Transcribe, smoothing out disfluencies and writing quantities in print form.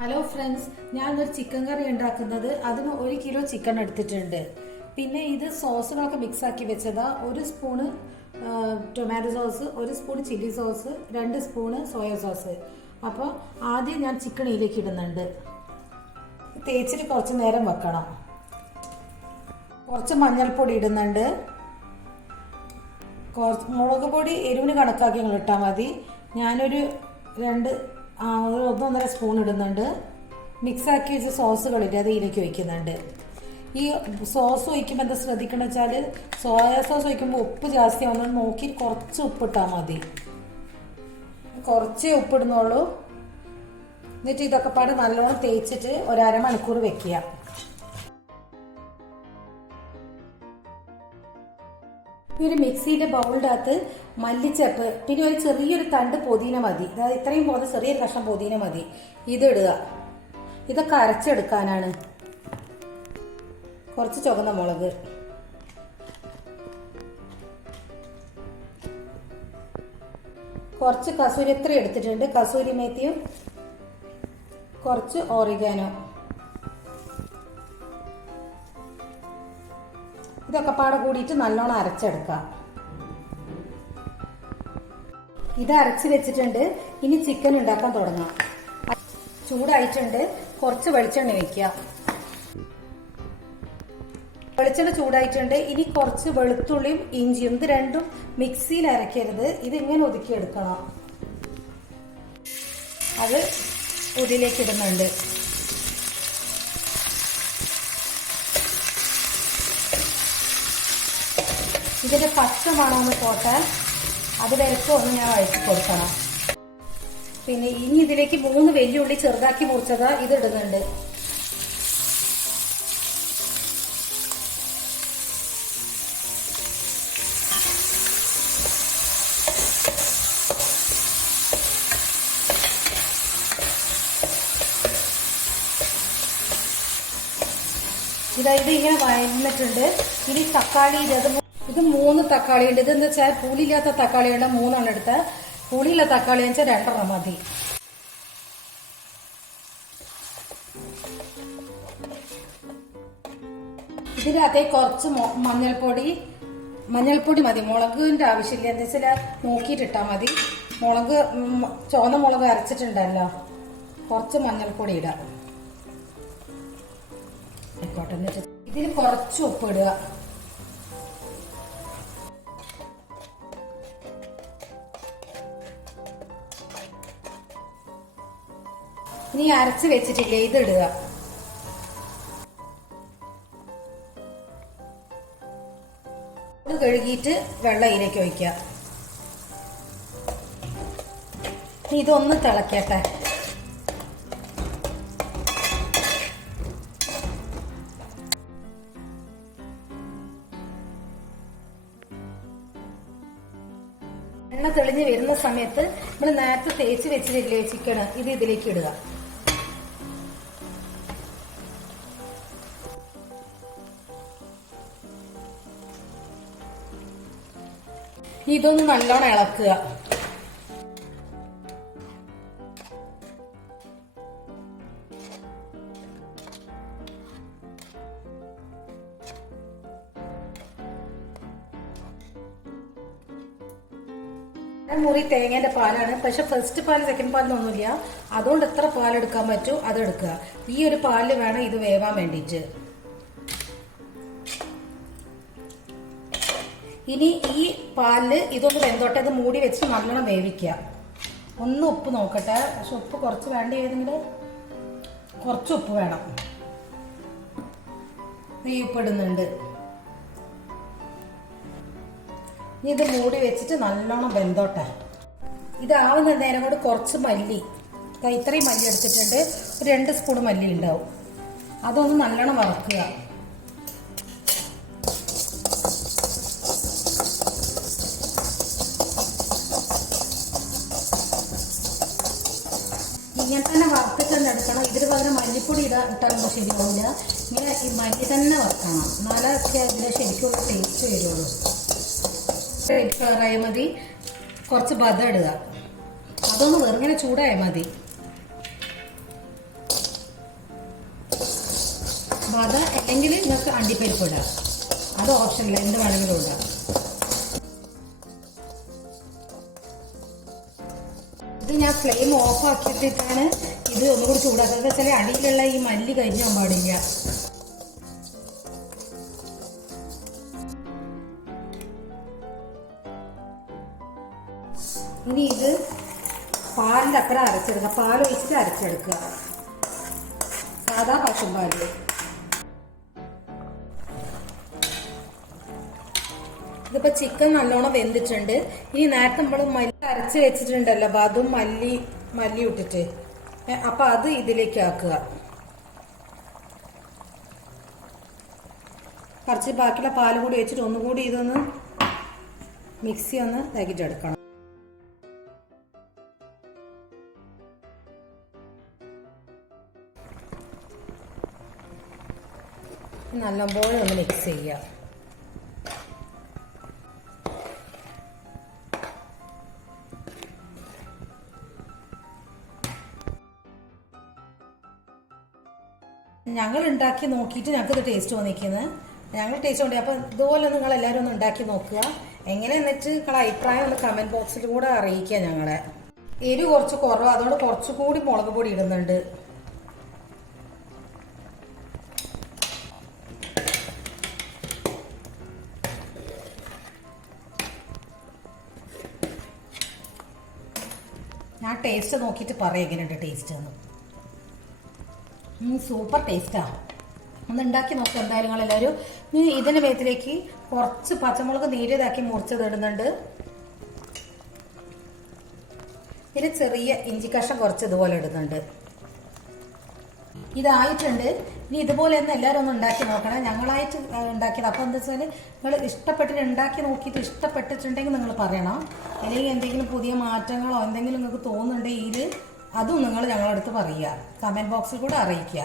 Hello friends, ഞാനൊരു chicken കറി ഉണ്ടാക്കുന്നത്. അതിന് 1 കിലോ ചിക്കൻ എടുത്തിട്ടുണ്ട്. പിന്നെ ഇത് സോസുകളൊക്കെ മിക്സ് ആക്കി വെച്ചതാ. 1 spoon tomato sauce, 1 spoon chilli sauce, 2 spoon soya sauce. അപ്പോൾ ആദ്യം ഞാൻ ചിക്കൻ ഇതിലേക്ക് ഇടുന്നുണ്ട്. തേച്ചിട്ട് കുറച്ച് നേരം വെക്കണം. കുറച്ച് മഞ്ഞൾപ്പൊടി ഇടുന്നുണ്ട്. മുളക് പൊടി എരിവിന് കണക്കാക്കി നിങ്ങൾ ഇട്ടാൽ മതി. ഞാനൊരു 1-1.5 സ്പൂൺ ഇടുന്നുണ്ട്. മിക്സാക്കി വെച്ച സോസുകളില്ലേ, അത് ഇതിലേക്ക് ഒഴിക്കുന്നുണ്ട്. ഈ സോസ് ഒഴിക്കുമ്പോൾ എന്താ ശ്രദ്ധിക്കണം വെച്ചാൽ, സോയ സോസ് ഒഴിക്കുമ്പോൾ ഉപ്പ് ജാസ്തി ആവുന്നത് നോക്കി കുറച്ച് ഉപ്പിട്ടാൽ മതി. കുറച്ചേ ഉപ്പിടുന്നുള്ളൂ. എന്നിട്ട് ഇതൊക്കെ പാടെ നല്ലോണം തേച്ചിട്ട് 1/2 മണിക്കൂർ വെക്കുക. ഈ ഒരു മിക്സിയുടെ ബൗളിൻ്റെ അകത്ത് മല്ലിച്ചപ്പ്, പിന്നെ ഒരു ചെറിയൊരു തണ്ട് പൊതിന മതി. അതായത് ഇത്രയും പോലെ ചെറിയൊരു കഷ്ണം പൊതിന മതി. ഇതിടുക. ഇതൊക്കെ അരച്ചെടുക്കാനാണ്. കുറച്ച് ചുവന്ന മുളക്, കുറച്ച് കസൂരി, എത്ര എടുത്തിട്ടുണ്ട്, കസൂരി മേത്തിയും കുറച്ച് ഓറിഗാനോ. ഇതൊക്കെ പാടെ കൂടിയിട്ട് നല്ലോണം അരച്ചെടുക്കാം. ഇത് അരച്ച് വെച്ചിട്ടുണ്ട്. ഇനി ചിക്കൻ ഉണ്ടാക്കാൻ തുടങ്ങാം. ചൂടായിട്ടുണ്ട്. കുറച്ച് വെളിച്ചെണ്ണ ഒഴിക്കുക. വെളിച്ചെണ്ണ ചൂടായിട്ടുണ്ട്. ഇനി കുറച്ച് വെളുത്തുള്ളിയും ഇഞ്ചിയും, ഇത് രണ്ടും മിക്സിയിൽ അരക്കരുത്. ഇതിങ്ങനെ ഒതുക്കിയെടുക്കണം. അത് ഉള്ളിലേക്ക് ഇടുന്നുണ്ട്. ഇതിന്റെ പച്ച മണമൊന്ന് പോട്ടെ, അത് വരക്കും ഒന്ന് ഞാൻ വഴറ്റി കൊടുക്കണം. പിന്നെ ഇനി ഇതിലേക്ക് 3 വെല്ലുള്ളി ചെറുതാക്കി മുറിച്ചതാ, ഇത് ഇടുന്നുണ്ട്. ഇത് ഇങ്ങനെ വഴന്നിട്ടുണ്ട്. ഇനി തക്കാളി, ഇത് 3 തക്കാളി ഉണ്ട്. ഇതെന്ന് വെച്ചാൽ പുളിയില്ലാത്ത തക്കാളിയുണ്ട്, 3 എടുത്ത. പുളിയുള്ള തക്കാളി എന്ന് വെച്ചാൽ 2 മതി. ഇതിനകത്തേക്ക് കുറച്ച് മഞ്ഞൾപ്പൊടി മതി. മുളകിന്റെ ആവശ്യമില്ല. എന്താ വെച്ചാൽ നോക്കിയിട്ടിട്ടാ മതി. ചുവന്ന മുളക് അരച്ചിട്ടുണ്ടല്ലോ, കുറച്ച് മഞ്ഞൾപ്പൊടി ഇടാം. ആയിക്കോട്ടെ. ഇതിന് കുറച്ച് ഉപ്പ് ഇടുക. ഇനി അരച്ച് വെച്ചിട്ടില്ലേ, ഇത് ഇടുക. ഇത് കഴുകിയിട്ട് വെള്ളം ഇതിലേക്ക് ഒഴിക്കുക. ഇതൊന്ന് തിളക്കട്ടെ. എണ്ണ തെളിഞ്ഞ് വരുന്ന സമയത്ത് നമ്മൾ നേരത്തെ തേച്ച് വെച്ചിട്ടില്ലേ ചിക്കൻ, ഇത് ഇതിലേക്ക് ഇടുക. ഇതൊന്ന് നല്ലോണം ഇളക്കുക. മുറി തേങ്ങേന്റെ പാലാണ്. പക്ഷെ ഫസ്റ്റ് പാൽ സെക്കൻഡ് പാലിനൊന്നുമില്ല. അതുകൊണ്ട് എത്ര പാലെടുക്കാൻ പറ്റൂ അതെടുക്കുക. ഈ ഒരു പാലിൽ വേണം ഇത് വേവാൻ വേണ്ടിയിട്ട്. ഇനി ഈ പാലില് ഇതൊന്ന് വെന്തോട്ടെ. ഇത് മൂടി വെച്ച് നല്ലോണം വേവിക്കുക. ഒന്ന് ഉപ്പ് നോക്കട്ടെ. പക്ഷെ ഉപ്പ് കുറച്ച് വേണ്ട. ഏതെങ്കിലും കുറച്ച് ഉപ്പ് വേണം. ഈ ഉപ്പ് ഇടുന്നുണ്ട്. ഇനി ഇത് മൂടി വെച്ചിട്ട് നല്ലോണം വെന്തോട്ടെ. ഇതാവുന്ന നേരം കൊണ്ട് കുറച്ച് മല്ലി, ഇത്രയും മല്ലി എടുത്തിട്ടുണ്ട്. ഒരു 2 സ്പൂൺ മല്ലി ഉണ്ടാവും. അതൊന്ന് നല്ലോണം വറക്കുക. ഇങ്ങനെ തന്നെ വറുത്തിട്ട് തന്നെ എടുക്കണം. ഇതിന് പകരം മല്ലിപ്പൊടി ഇട്ടാകുമ്പോൾ ശരിയാവില്ല. ഇങ്ങനെ ഈ മല്ലി തന്നെ വറുക്കണം. എന്നാലൊക്കെ അതിൻ്റെ ശരിക്കുള്ള ടേസ്റ്റ് വരുള്ളൂ. കളറായ മതി. കുറച്ച് ബദം ഇടുക. അതൊന്ന് വെറുങ്ങനെ ചൂടായാൽ മതി. അത് അല്ലെങ്കിൽ നിങ്ങൾക്ക് അണ്ടിപ്പരിപ്പ് ഇടാം, അത് ഓപ്ഷനില്ല, എന്ത് വേണമെങ്കിലും ഇടാം. ഇത് ഞാൻ ഫ്ലെയിം ഓഫ് ആക്കിയിട്ടിട്ടാണ് ഇത് ഒന്നുകൂടി ചൂടാക്കുന്നത്. എന്താ വെച്ചാൽ അടിയിലുള്ള ഈ മല്ലി കരിഞ്ഞു പോകാൻ പാടില്ല. ഇനി ഇത് പാലിൻ്റെ അപ്പുറം അരച്ചെടുക്കുക, പാലൊഴിച്ചിട്ട് അരച്ചെടുക്കുക, സാധാ പശുമ്പാല്. ഇതിപ്പോൾ ചിക്കൻ നല്ലോണം വെന്തിട്ടുണ്ട്. ഇനി നേരത്തെ നമ്മൾ മല്ലി അരച്ച് വെച്ചിട്ടുണ്ടല്ലോ, അപ്പം അതും മല്ലി ഇട്ടിട്ട് അപ്പം അത് ഇതിലേക്ക് ആക്കുക. കുറച്ച് ബാക്കിയുള്ള പാല് കൂടി വെച്ചിട്ട് ഒന്നുകൂടി ഇതൊന്ന് മിക്സി ഒന്ന് ഇതാക്കിയിട്ടെടുക്കണം. നല്ലപോലെ ഒന്ന് മിക്സ് ചെയ്യുക. ഞങ്ങൾ ഉണ്ടാക്കി നോക്കിയിട്ട് ഞങ്ങൾക്കിത് ടേസ്റ്റ് തോന്നിക്കുന്നത്, ഞങ്ങൾ ടേസ്റ്റ് തോന്നി. അപ്പോൾ ഇതുപോലെ നിങ്ങൾ എല്ലാവരും ഒന്ന് ഉണ്ടാക്കി നോക്കുക. എങ്ങനെ എന്നിട്ട് നിങ്ങളുടെ അഭിപ്രായം ഒന്ന് കമൻറ്റ് ബോക്സിൽ കൂടെ അറിയിക്കുക. ഞങ്ങളെ എരിവ് കുറച്ച് കുറവ്, അതുകൊണ്ട് കുറച്ചുകൂടി മുളക് പൊടി ഇടുന്നുണ്ട്. ഞാൻ ടേസ്റ്റ് നോക്കിയിട്ട് പറയാം എങ്ങനെയുണ്ട് ടേസ്റ്റ് എന്ന്. സൂപ്പർ ടേസ്റ്റാണ്. ഒന്ന് ഉണ്ടാക്കി നോക്കുക എന്തായാലും നിങ്ങളെല്ലാവരും. ഇതിൻ്റെ മേത്തിലേക്ക് കുറച്ച് പച്ചമുളക് നീരിയതാക്കി മുറിച്ചത് ഇടുന്നുണ്ട്. ഇതിൽ ചെറിയ ഇഞ്ചി കഷ്ണം കുറച്ച് ഇതുപോലെ ഇടുന്നുണ്ട്. ഇതായിട്ടുണ്ട്. ഇനി ഇതുപോലെ ഒന്ന് എല്ലാവരും ഒന്ന് ഉണ്ടാക്കി നോക്കണം. ഞങ്ങളായിട്ട് ഉണ്ടാക്കിയത്. അപ്പോൾ എന്താ വെച്ചാൽ നിങ്ങൾ ഇഷ്ടപ്പെട്ടിട്ട് ഉണ്ടാക്കി നോക്കിയിട്ട് ഇഷ്ടപ്പെട്ടിട്ടുണ്ടെങ്കിൽ നിങ്ങൾ പറയണം. അല്ലെങ്കിൽ എന്തെങ്കിലും പുതിയ മാറ്റങ്ങളോ എന്തെങ്കിലും നിങ്ങൾക്ക് തോന്നുന്നുണ്ടെങ്കിൽ അതും നിങ്ങൾ ഞങ്ങളടുത്ത് പറയുക, കമൻറ്റ് ബോക്സിൽ കൂടെ അറിയിക്കുക.